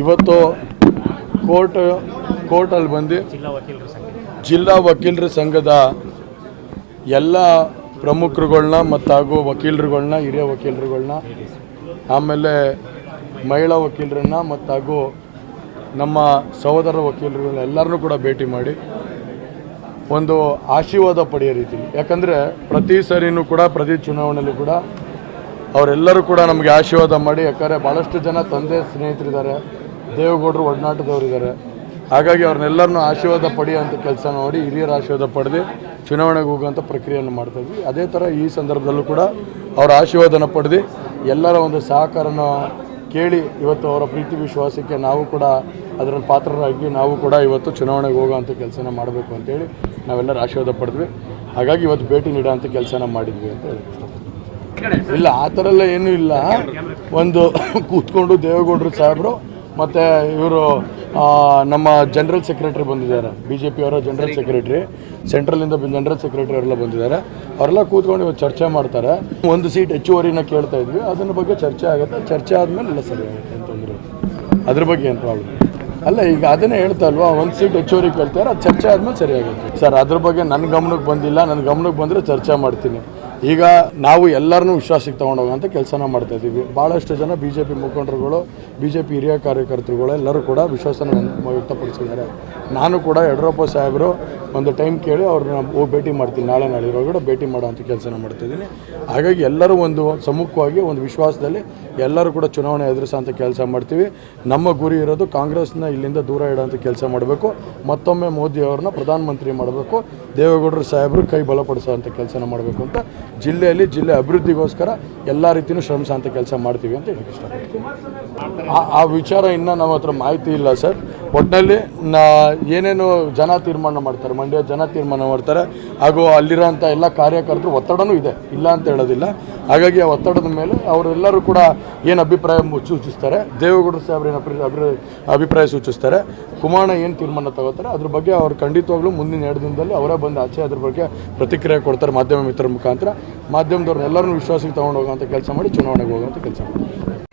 ಇವತ್ತು ಕೋರ್ಟ್ ಕೋರ್ಟಲ್ಲಿ ಬಂದು ಜಿಲ್ಲಾ ವಕೀಲರ ಸಂಘ. ಜಿಲ್ಲಾ ವಕೀಲರ ಸಂಘದ ಎಲ್ಲ ಪ್ರಮುಖರುಗಳನ್ನ ಮತ್ತು ಹಾಗೂ ವಕೀಲರುಗಳನ್ನ ಹಿರಿಯ ವಕೀಲರುಗಳನ್ನ ಆಮೇಲೆ ಮಹಿಳಾ ವಕೀಲರನ್ನ ಮತ್ತು ಹಾಗೂ ನಮ್ಮ ಸಹೋದರ ವಕೀಲರುಗಳನ್ನ ಎಲ್ಲರನ್ನೂ ಕೂಡ ಭೇಟಿ ಮಾಡಿ ಒಂದು ಆಶೀರ್ವಾದ ಪಡೆಯೋ ರೀತಿ. ಯಾಕಂದರೆ ಪ್ರತಿ ಸರಿನೂ ಕೂಡ ಪ್ರತಿ ಚುನಾವಣೆಯಲ್ಲೂ ಕೂಡ ಅವರೆಲ್ಲರೂ ಕೂಡ ನಮಗೆ ಆಶೀರ್ವಾದ ಮಾಡಿ ಯಾಕಂದರೆ ಭಾಳಷ್ಟು ಜನ ತಂದೆ ಸ್ನೇಹಿತರಿದ್ದಾರೆ. ದೇವೇಗೌಡರು ಒಡನಾಟದವರಿದ್ದಾರೆ ಹಾಗಾಗಿ ಅವ್ರನ್ನೆಲ್ಲರನ್ನೂ ಆಶೀರ್ವಾದ ಪಡೆಯುವಂಥ ಕೆಲಸ ನೋಡಿ, ಹಿರಿಯರ ಆಶೀರ್ವಾದ ಪಡೆದು ಚುನಾವಣೆಗೆ ಹೋಗುವಂಥ ಪ್ರಕ್ರಿಯೆಯನ್ನು ಮಾಡ್ತಾ ಇದ್ವಿ. ಅದೇ ಥರ ಈ ಸಂದರ್ಭದಲ್ಲೂ ಕೂಡ ಅವರ ಆಶೀರ್ವಾದನ ಪಡೆದು ಎಲ್ಲರ ಒಂದು ಸಹಕಾರನ ಕೇಳಿ ಇವತ್ತು ಅವರ ಪ್ರೀತಿ ವಿಶ್ವಾಸಕ್ಕೆ ನಾವು ಕೂಡ ಅದರಲ್ಲಿ ಪಾತ್ರರಾಗಿ ನಾವು ಕೂಡ ಇವತ್ತು ಚುನಾವಣೆಗೆ ಹೋಗೋವಂಥ ಕೆಲಸನ ಮಾಡಬೇಕು ಅಂತೇಳಿ ನಾವೆಲ್ಲರೂ ಆಶೀರ್ವಾದ ಪಡೆದ್ವಿ. ಹಾಗಾಗಿ ಇವತ್ತು ಭೇಟಿ ನೀಡೋಂಥ ಕೆಲಸನ ಮಾಡಿದ್ವಿ ಅಂತ ಇಲ್ಲ, ಆ ಥರ ಎಲ್ಲ ಏನೂ ಇಲ್ಲ. ಒಂದು ಕೂತ್ಕೊಂಡು ದೇವೇಗೌಡರು ಸಾಹೇಬರು ಮತ್ತು ಇವರು ನಮ್ಮ ಜನರಲ್ ಸೆಕ್ರೆಟರಿ ಬಂದಿದ್ದಾರೆ. ಬಿ ಜೆ ಪಿಯವರ ಜನರಲ್ ಸೆಕ್ರೆಟರಿ ಸೆಂಟ್ರಲಿಂದ ಜನರಲ್ ಸೆಕ್ರೆಟರಿ ಅವರೆಲ್ಲ ಬಂದಿದ್ದಾರೆ. ಅವರೆಲ್ಲ ಕೂತ್ಕೊಂಡು ಇವತ್ತು ಚರ್ಚೆ ಮಾಡ್ತಾರೆ. ಒಂದು ಸೀಟ್ ಹೆಚ್ಚುವರಿನ ಕೇಳ್ತಾ ಇದ್ವಿ. ಅದನ್ನ ಬಗ್ಗೆ ಚರ್ಚೆ ಆಗುತ್ತೆ. ಚರ್ಚೆ ಆದಮೇಲೆ ಎಲ್ಲ ಸರಿ ಆಗುತ್ತೆ ಅಂತಂದ್ರೆ ಅದ್ರ ಬಗ್ಗೆ ಏನು ಪ್ರಾಬ್ಲಮ್ ಅಲ್ಲ ಈಗ ಅದನ್ನೇ ಹೇಳ್ತಾ ಅಲ್ವಾ ಒಂದು ಸೀಟ್ ಹೆಚ್ಚುವರಿ ಕೇಳ್ತಾರೆ ಅದು ಚರ್ಚೆ ಆದಮೇಲೆ ಸರಿ ಆಗುತ್ತೆ. ಸರ್ ಅದ್ರ ಬಗ್ಗೆ ನನ್ನ ಗಮನಕ್ಕೆ ಬಂದಿಲ್ಲ. ನನ್ನ ಗಮನಕ್ಕೆ ಬಂದರೆ ಚರ್ಚೆ ಮಾಡ್ತೀನಿ. ಈಗ ನಾವು ಎಲ್ಲರನ್ನೂ ವಿಶ್ವಾಸಕ್ಕೆ ತೊಗೊಂಡೋಗೋಂಥ ಕೆಲಸನ ಮಾಡ್ತಾ ಇದ್ದೀವಿ. ಭಾಳಷ್ಟು ಜನ ಬಿ ಜೆ ಪಿ ಮುಖಂಡರುಗಳು ಬಿ ಜೆ ಪಿ ಹಿರಿಯ ಕಾರ್ಯಕರ್ತರುಗಳು ಎಲ್ಲರೂ ಕೂಡ ವಿಶ್ವಾಸನ ವ್ಯಕ್ತಪಡಿಸಿದ್ದಾರೆ. ನಾನು ಕೂಡ ಯಡಿಯೂರಪ್ಪ ಸಾಹೇಬರು ಒಂದು ಟೈಮ್ ಕೇಳಿ ಅವ್ರನ್ನ ಹೋಗಿ ಭೇಟಿ ಮಾಡ್ತೀನಿ. ನಾಳೆ ನಾಳೆ ಕೂಡ ಭೇಟಿ ಮಾಡೋವಂಥ ಕೆಲಸನ ಮಾಡ್ತಿದ್ದೀನಿ ಹಾಗಾಗಿ ಎಲ್ಲರೂ ಒಂದು ಸಮ್ಮುಖವಾಗಿ, ಒಂದು ವಿಶ್ವಾಸದಲ್ಲಿ ಎಲ್ಲರೂ ಕೂಡ ಚುನಾವಣೆ ಎದುರಿಸೋಂಥ ಕೆಲಸ ಮಾಡ್ತೀವಿ. ನಮ್ಮ ಗುರಿ ಇರೋದು ಕಾಂಗ್ರೆಸ್ನ ಇಲ್ಲಿಂದ ದೂರ ಇಡೋಂಥ ಕೆಲಸ ಮಾಡಬೇಕು. ಮತ್ತೊಮ್ಮೆ ಮೋದಿ ಅವ್ರನ್ನ ಪ್ರಧಾನಮಂತ್ರಿ ಮಾಡಬೇಕು. ದೇವೇಗೌಡರು ಸಾಹೇಬರು ಕೈ ಬಲಪಡಿಸೋವಂಥ ಕೆಲಸನ ಮಾಡಬೇಕು ಅಂತ ಜಿಲ್ಲೆಯಲ್ಲಿ ಜಿಲ್ಲೆ ಅಭಿವೃದ್ಧಿಗೋಸ್ಕರ ಎಲ್ಲ ರೀತಿಯೂ ಶ್ರಮಿಸೋಂಥ ಕೆಲಸ ಮಾಡ್ತೀವಿ ಅಂತ ಹೇಳಕ್ಕೆ ಇಷ್ಟಪಡ್ತೀನಿ. ಆ- ವಿಚಾರ ಇನ್ನೂ ನಮ್ಮ ಹತ್ರ ಮಾಹಿತಿ ಇಲ್ಲ ಸರ್. ಒಟ್ಟಿನಲ್ಲಿ ಏನೇನು ಜನ ತೀರ್ಮಾನ ಮಾಡ್ತಾರೆ ಮಂಡ್ಯ ಜನ ತೀರ್ಮಾನ ಮಾಡ್ತಾರೆ, ಹಾಗೂ ಅಲ್ಲಿರೋಂಥ ಎಲ್ಲ ಕಾರ್ಯಕರ್ತರು ಒತ್ತಡನೂ ಇದೆ, ಇಲ್ಲ ಅಂತ ಹೇಳೋದಿಲ್ಲ. ಹಾಗಾಗಿ ಆ ಒತ್ತಡದ ಮೇಲೆ ಅವರೆಲ್ಲರೂ ಕೂಡ ಏನು ಅಭಿಪ್ರಾಯ ಸೂಚಿಸ್ತಾರೆ, ದೇವೇಗೌಡರು ಸಾಹೇಬ್ರ ಅಭಿ- ಅಭಿಪ್ರಾಯ ಸೂಚಿಸ್ತಾರೆ, ಕುಮಾರಣ್ಣ ಏನು ತೀರ್ಮಾನ ತಗೋತಾರೆ, ಅದ್ರ ಬಗ್ಗೆ ಅವ್ರು ಖಂಡಿತವಾಗ್ಲೂ ಮುಂದಿನ ಎರಡು ದಿನದಲ್ಲಿ ಅವರೇ ಬಂದು ಆಚೆ ಅದ್ರ ಬಗ್ಗೆ ಪ್ರತಿಕ್ರಿಯೆ ಕೊಡ್ತಾರೆ ಮಾಧ್ಯಮ ಮಿತ್ರರ ಮುಖಾಂತರ. ಮಾಧ್ಯಮದವ್ರನ್ನೆಲ್ಲರನ್ನೂ ವಿಶ್ವಾಸಕ್ಕೆ ತೊಗೊಂಡು ಹೋಗುವಂಥ ಕೆಲಸ ಮಾಡಿ ಚುನಾವಣೆಗೆ ಹೋಗುವಂಥ ಕೆಲಸ ಮಾಡಿ.